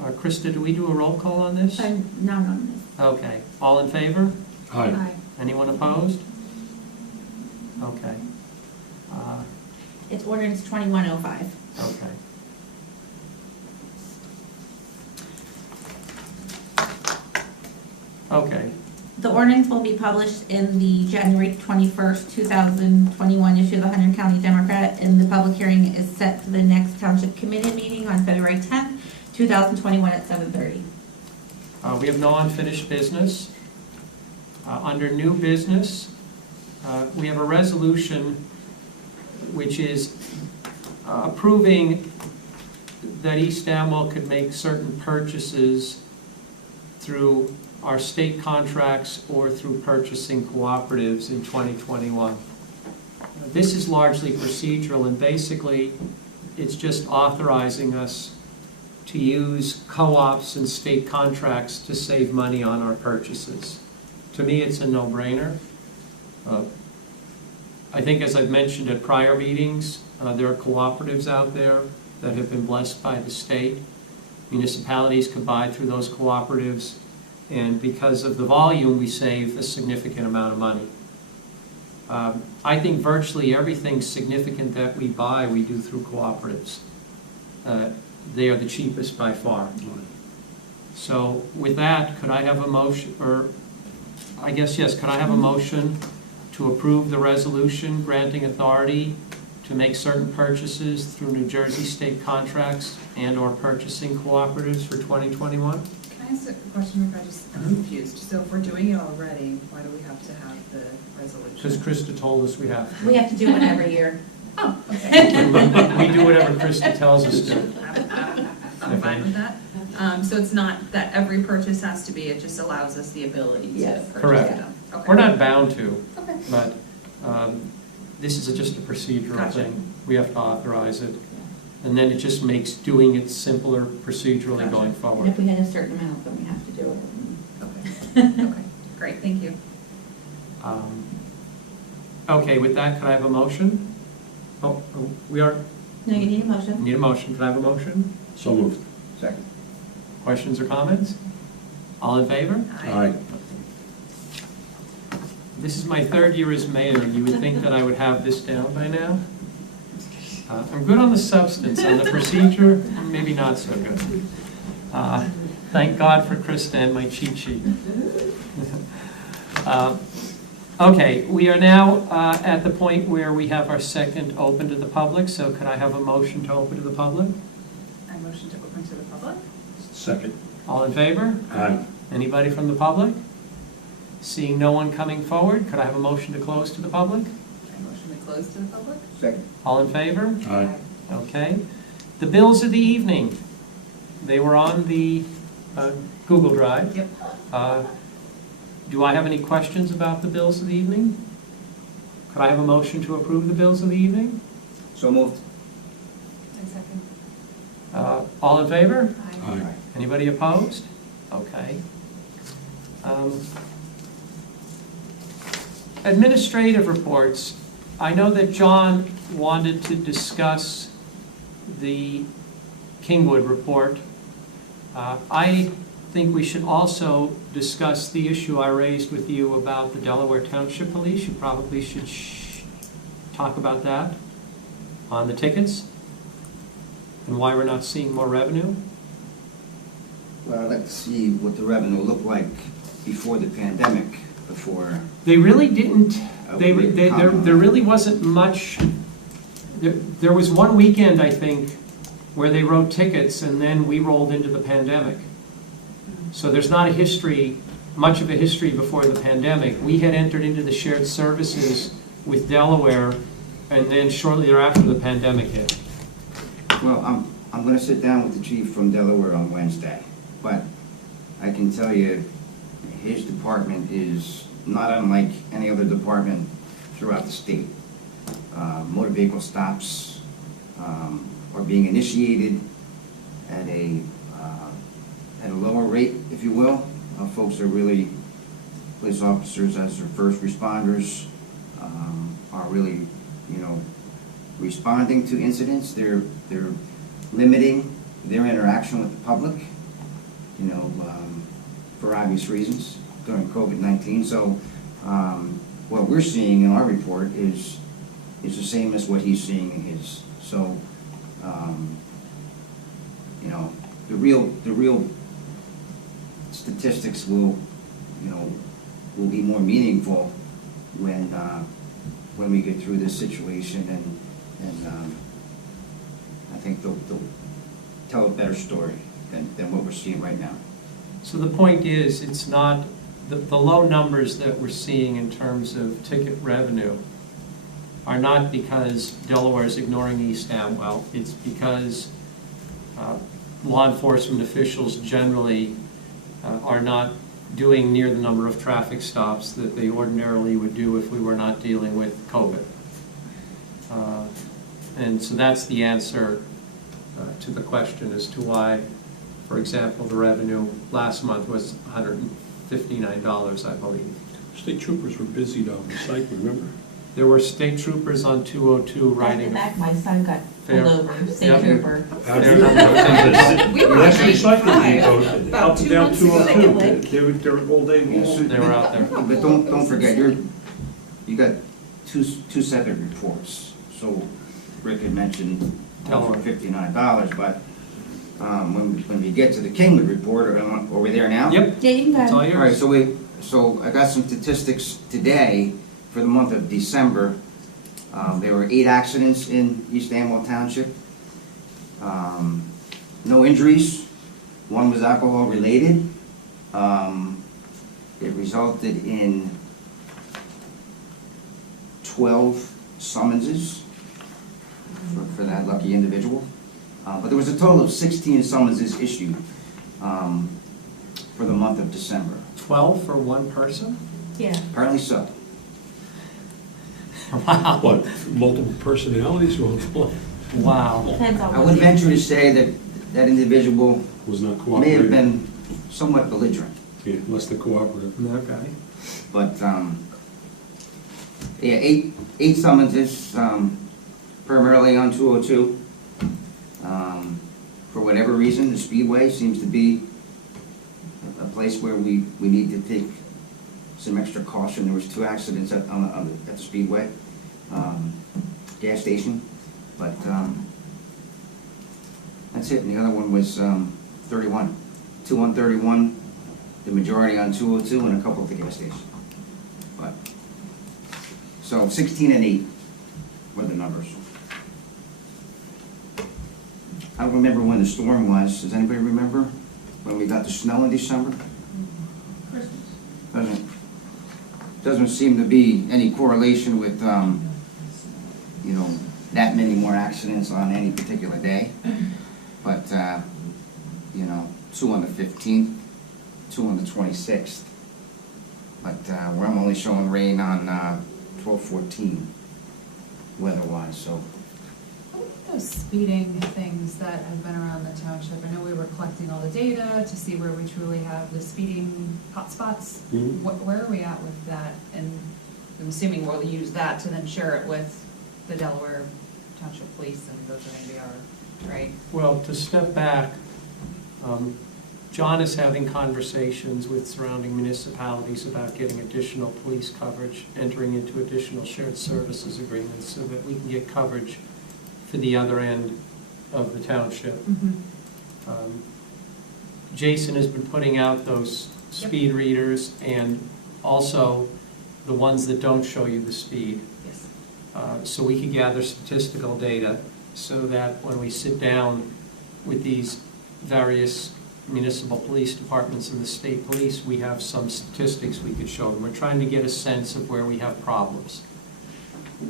Krista, do we do a roll call on this? No. Okay. All in favor? Aye. Anyone opposed? Okay. It's ordinance 2105. Okay. Okay, The ordinance will be published in the January 21st, 2021 issue of the Hunter County Democrat, and the public hearing is set for the next Township Committee meeting on February 10th, 2021 at 7:30. we have no unfinished business. Under new business, we have a resolution which is approving that East Amwell could make certain purchases through our state contracts or through purchasing cooperatives in 2021. This is largely procedural, and basically, it's just authorizing us to use co-ops and state contracts to save money on our purchases. To me, it's a no-brainer. I think, as I've mentioned at prior meetings, there are cooperatives out there that have been blessed by the state. Municipalities could buy through those cooperatives, and because of the volume, we save a significant amount of money. I think virtually everything significant that we buy, we do through cooperatives. They are the cheapest by far. So with that, could I have a motion, or I guess, yes, could I have a motion to approve the resolution granting authority to make certain purchases through New Jersey state contracts and/or purchasing cooperatives for 2021? Can I ask a question if I'm confused? So if we're doing it already, why do we have to have the resolution? Because Krista told us we have to. We have to do one every year. Oh, okay. We do whatever Krista tells us to. I'm fine with that. So it's not that every purchase has to be, it just allows us the ability to Yes. purchase Correct. them. Okay. We're not bound to, Okay. but this is just a procedural Gotcha. thing. We have to authorize it. And then it just makes doing it simpler procedurally Gotcha. going And forward. if we had a certain amount, then we have to do it. Okay. Okay, great, thank you. Okay, with that, could I have a motion? Oh, we are, No, you need a motion. need a motion. Could I have a motion? So moved. Second. Questions or comments? All in favor? Aye. This is my third year as mayor, and you would think that I would have this down by now. I'm good on the substance, on the procedure, maybe not so good. Thank God for Krista and my cheat sheet. Okay, we are now at the point where we have our second open to the public, so could I have a motion to open to the public? I motion to open to the public. Second. All in favor? Aye. Anybody from the public? Seeing no one coming forward, could I have a motion to close to the public? I motion to close to the public. Second. All in favor? Aye. Okay. The bills of the evening. They were on the Google Drive. Yep. Do I have any questions about the bills of the evening? Could I have a motion to approve the bills of the evening? So moved. And second. All in favor? Aye. Anybody opposed? Okay. Administrative reports. I know that John wanted to discuss the Kingwood report. I think we should also discuss the issue I raised with you about the Delaware Township Police. You probably should talk about that on the tickets and why we're not seeing more revenue. Well, I'd like to see what the revenue looked like before the pandemic, before. They really didn't, There there really wasn't much. There was one weekend, I think, where they wrote tickets and then we rolled into the pandemic. So there's not a history, much of a history before the pandemic. We had entered into the shared services with Delaware, and then shortly thereafter the pandemic hit. Well, I'm going to sit down with the chief from Delaware on Wednesday, but I can tell you, his department is not unlike any other department throughout the state. Motor vehicle stops are being initiated at a lower rate, if you will. Folks are really, police officers as their first responders are really, responding to incidents. They're limiting their interaction with the public, for obvious reasons during COVID-19. So what we're seeing in our report is the same as what he's seeing in his. So the real statistics will you know, will be more meaningful when we get through this situation, and I think they'll tell a better story than what we're seeing right now. So the point is, it's not, the low numbers that we're seeing in terms of ticket revenue are not because Delaware is ignoring East Amwell. It's because law enforcement officials generally are not doing near the number of traffic stops that they ordinarily would do if we were not dealing with COVID. And so that's the answer to the question as to why, for example, the revenue last month was $159, I believe. State troopers were busy though, recycling, remember? There were state troopers on 202 riding. Back, my son got Fair. pulled over, state Yep. trooper. We were That's on recycling 95 depot, about up and 2 down months ago. 202. They were all day long. They were out there. But don't forget, you got two separate reports. So Rick had mentioned Delaware. $59, but when we get to the Kingwood report, are we there now? Yep, Yeah, you can that's go. all All right, yours. so I got some statistics today for the month of December. There were 8 accidents in East Amwell Township. No injuries. 1 was alcohol related. It resulted in 12 summonses for that lucky individual. But there was a total of 16 summonses issued for the month of December. 12 for one person? Yeah. Apparently so. Wow. What, multiple personalities? Wow. Depends on I what would you- venture to say that that individual Was not may cooperative. have been somewhat belligerent, Yeah, less than cooperative. Okay. but, yeah, eight summonses, primarily on 202. For whatever reason, the Speedway seems to be a place where we need to take some extra caution. There was 2 accidents at the Speedway, gas station, but, that's it. And the other one was 31. 2 on 31, the majority on 202, and a couple at the gas station. But, so 16 and 8 were the numbers. I don't remember when the storm was. Does anybody remember when we got the snow in December? Doesn't seem to be any correlation with, you know, that many more accidents on any particular day. But, you know, 2 on the 15th, 2 on the 26th. But where I'm only showing rain on 12/14 weather-wise, so. Those speeding things that have been around the township, I know we were collecting all the data to see where we truly have the speeding hotspots. Mhm. Where are we at with that? And I'm assuming we'll use that to then share it with the Delaware Township Police and go through NBR, right? Well, to step back, John is having conversations with surrounding municipalities about getting additional police coverage, entering into additional shared services agreements so that we can get coverage for the other end of the township. Jason has been putting out those speed readers and also the ones that don't show you the speed. Yes. So we can gather statistical data so that when we sit down with these various municipal police departments and the state police, we have some statistics we could show them. We're trying to get a sense of where we have problems.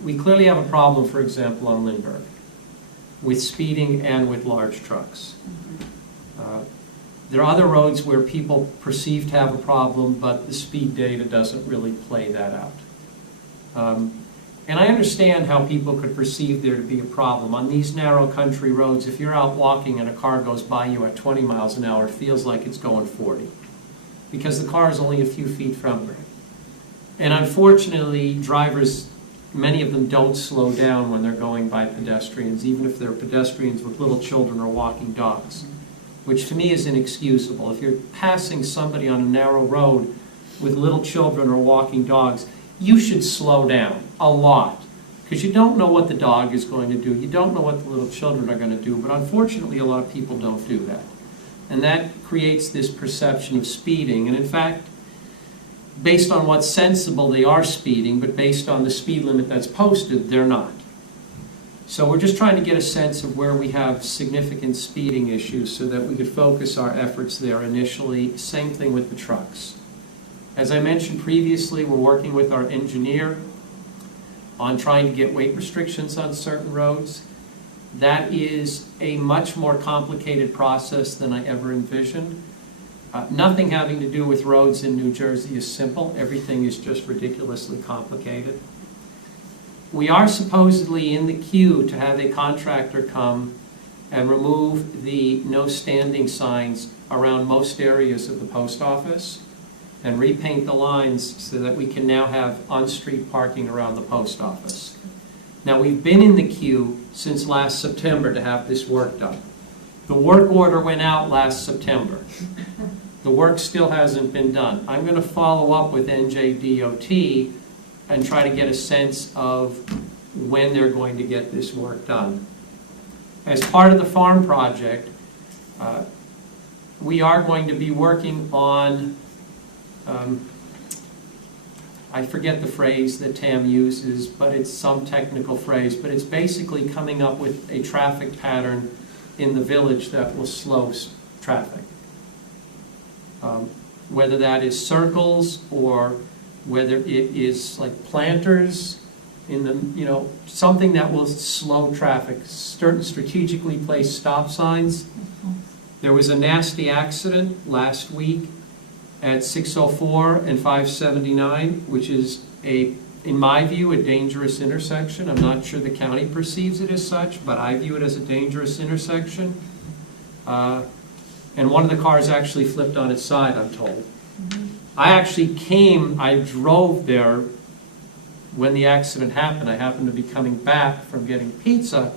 We clearly have a problem, for example, on Lindbergh, with speeding and with large trucks. There are other roads where people perceive to have a problem, but the speed data doesn't really play that out. And I understand how people could perceive there to be a problem. On these narrow country roads, if you're out walking and a car goes by you at 20 miles an hour, it feels like it's going 40, because the car is only a few feet from you. And unfortunately, drivers, many of them don't slow down when they're going by pedestrians, even if they're pedestrians with little children or walking dogs, which to me is inexcusable. If you're passing somebody on a narrow road with little children or walking dogs, you should slow down a lot, because you don't know what the dog is going to do. You don't know what the little children are going to do, but unfortunately a lot of people don't do that. And that creates this perception of speeding. And in fact, based on what's sensible, they are speeding, but based on the speed limit that's posted, they're not. So we're just trying to get a sense of where we have significant speeding issues so that we could focus our efforts there initially. Same thing with the trucks. As I mentioned previously, we're working with our engineer on trying to get weight restrictions on certain roads. That is a much more complicated process than I ever envisioned. Nothing having to do with roads in New Jersey is simple. Everything is just ridiculously complicated. We are supposedly in the queue to have a contractor come and remove the no standing signs around most areas of the post office and repaint the lines so that we can now have on-street parking around the post office. Now, we've been in the queue since last September to have this work done. The work order went out last September. The work still hasn't been done. I'm going to follow up with NJDOT and try to get a sense of when they're going to get this work done. As part of the farm project, we are going to be working on, I forget the phrase that Tam uses, but it's some technical phrase, but it's basically coming up with a traffic pattern in the village that will slow traffic. Whether that is circles or whether it is like planters in the, something that will slow traffic, certain strategically placed stop signs. There was a nasty accident last week at 604 and 579, which is in my view, a dangerous intersection. I'm not sure the county perceives it as such, but I view it as a dangerous intersection. And one of the cars actually flipped on its side, I'm told. I drove there when the accident happened. I happened to be coming back from getting pizza,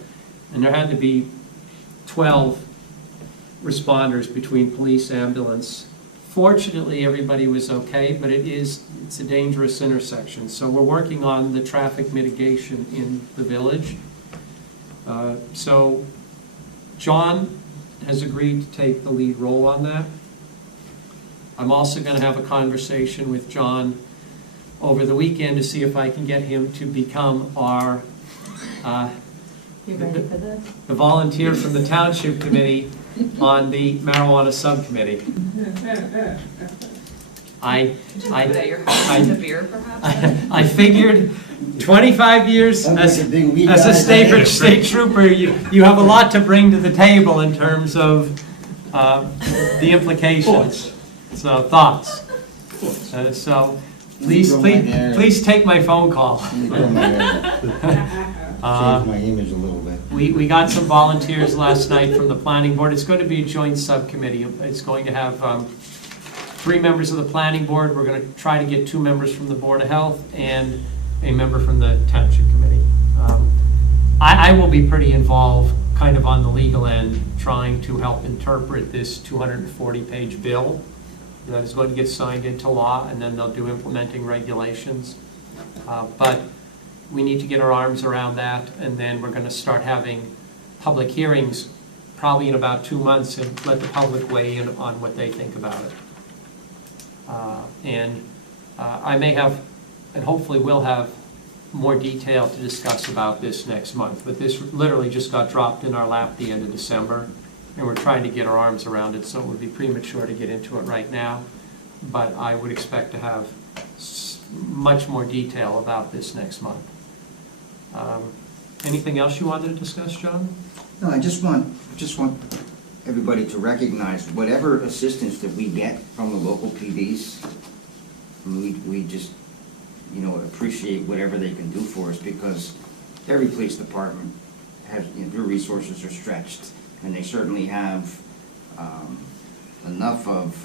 and there had to be 12 responders between police, ambulance. Fortunately, everybody was okay, but it's a dangerous intersection. So we're working on the traffic mitigation in the village. So John has agreed to take the lead role on that. I'm also going to have a conversation with John over the weekend to see if I can get him to become our You ready for this? the volunteer from the Township Committee on the marijuana subcommittee. The beer, perhaps? I figured 25 years as a state trooper, you have a lot to bring to the table in terms of the implications. So thoughts. So please take my phone call. Change my image a little bit. We got some volunteers last night from the planning board. It's going to be a joint subcommittee. It's going to have 3 members of the planning board. We're going to try to get 2 members from the Board of Health and a member from the Township Committee. I will be pretty involved kind of on the legal end, trying to help interpret this 240-page bill that is going to get signed into law, and then they'll do implementing regulations. But we need to get our arms around that, and then we're going to start having public hearings probably in about 2 months and let the public weigh in on what they think about it. I may have, and hopefully will have, more detail to discuss about this next month. But this literally just got dropped in our lap at the end of December, and we're trying to get our arms around it, so it would be premature to get into it right now. But I would expect to have much more detail about this next month. Anything else you wanted to discuss, John? No, I just want everybody to recognize whatever assistance that we get from the local PDs, we just, appreciate whatever they can do for us, because every police department has, their resources are stretched, and they certainly have enough of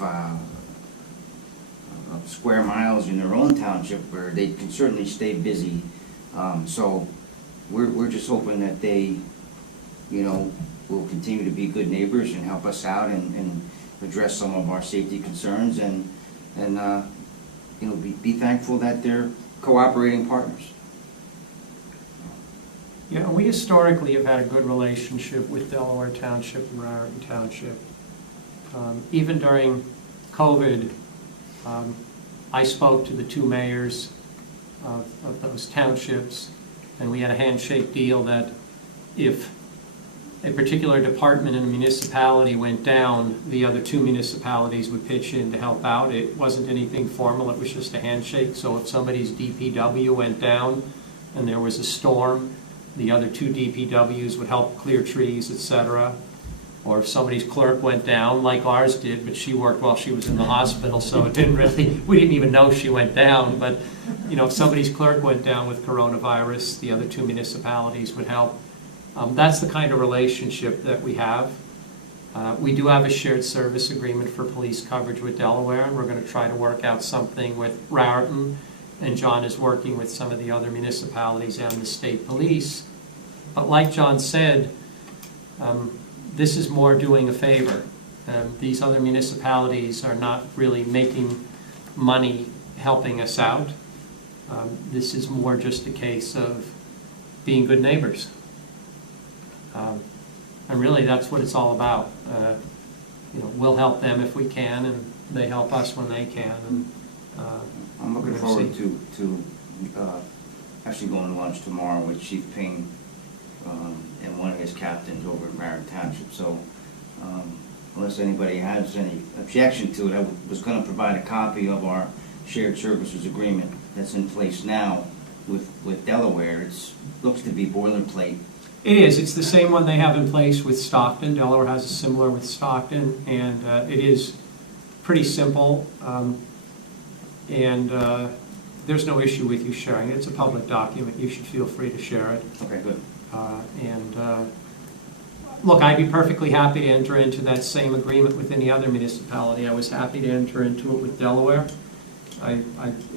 square miles in their own township where they can certainly stay busy. So we're just hoping that they, will continue to be good neighbors and help us out and address some of our safety concerns, and be thankful that they're cooperating partners. Yeah, we historically have had a good relationship with Delaware Township and Raritan Township. Even during COVID, I spoke to the two mayors of those townships, and we had a handshake deal that if a particular department in a municipality went down, the other two municipalities would pitch in to help out. It wasn't anything formal, it was just a handshake. So if somebody's DPW went down and there was a storm, the other two DPWs would help clear trees, etc. Or if somebody's clerk went down, like ours did, but she worked while she was in the hospital, so it didn't really, we didn't even know she went down. But, you know, if somebody's clerk went down with coronavirus, the other two municipalities would help. That's the kind of relationship that we have. We do have a shared service agreement for police coverage with Delaware, and we're going to try to work out something with Raritan, and John is working with some of the other municipalities and the state police. But like John said, this is more doing a favor. These other municipalities are not really making money helping us out. This is more just a case of being good neighbors. And really, that's what it's all about. You know, we'll help them if we can, and they help us when they can. And I'm looking forward to actually going to lunch tomorrow with Chief Ping and one of his captains over at Amwell Township. So unless anybody has any objection to it, I was going to provide a copy of our shared services agreement that's in place now with Delaware. It looks to be boilerplate. it is. It's the same one they have in place with Stockton. Delaware has a similar with Stockton, and it is pretty simple. There's no issue with you sharing it. It's a public document. You should feel free to share it. Okay, good. Look, I'd be perfectly happy to enter into that same agreement with any other municipality. I was happy to enter into it with Delaware.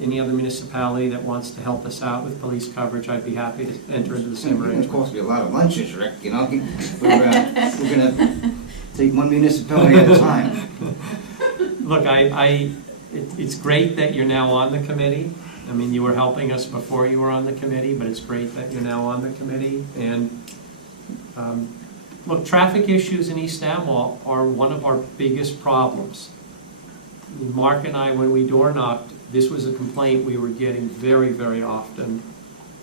Any other municipality that wants to help us out with police coverage, I'd be happy to enter into the same It's going to arrangement. cost me a lot of lunches, Rick, you know? We're going to take one municipality at a time. Look, it's great that you're now on the committee. I mean, you were helping us before you were on the committee, but it's great that you're now on the committee. And look, traffic issues in East Amwell are one of our biggest problems. Mark and I, when we door knocked, this was a complaint we were getting very, very often.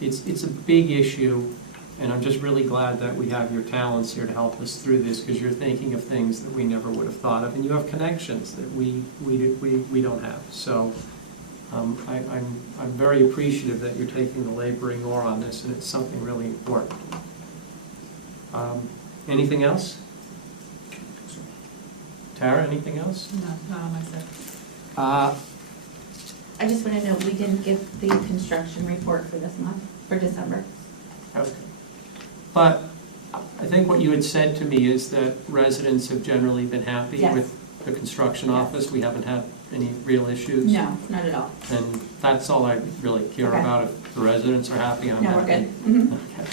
It's a big issue, and I'm just really glad that we have your talents here to help us through this, because you're thinking of things that we never would have thought of, and you have connections that we don't have. So I'm very appreciative that you're taking the laboring oar on this, and it's something really important. Anything else? Tara, anything else? No, not on my side. I just want to know, we didn't give the construction report for this month, for December. Okay. But I think what you had said to me is that residents have generally been happy Yes. with the construction Yes. office. We haven't had any real issues. No, not at all. And that's all I really care Okay. about. If the residents are happy, I'm No, happy. we're good. Mhm. Okay.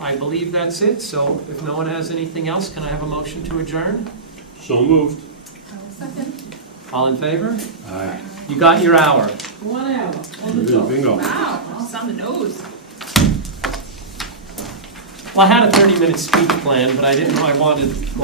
I believe that's it. So if no one has anything else, can I have a motion to adjourn? So moved. Second. All in favor? Aye. You got your hour. 1 hour. Bingo. Wow, it's on the nose. Well, I had a 30-minute speech planned, but I didn't know I wanted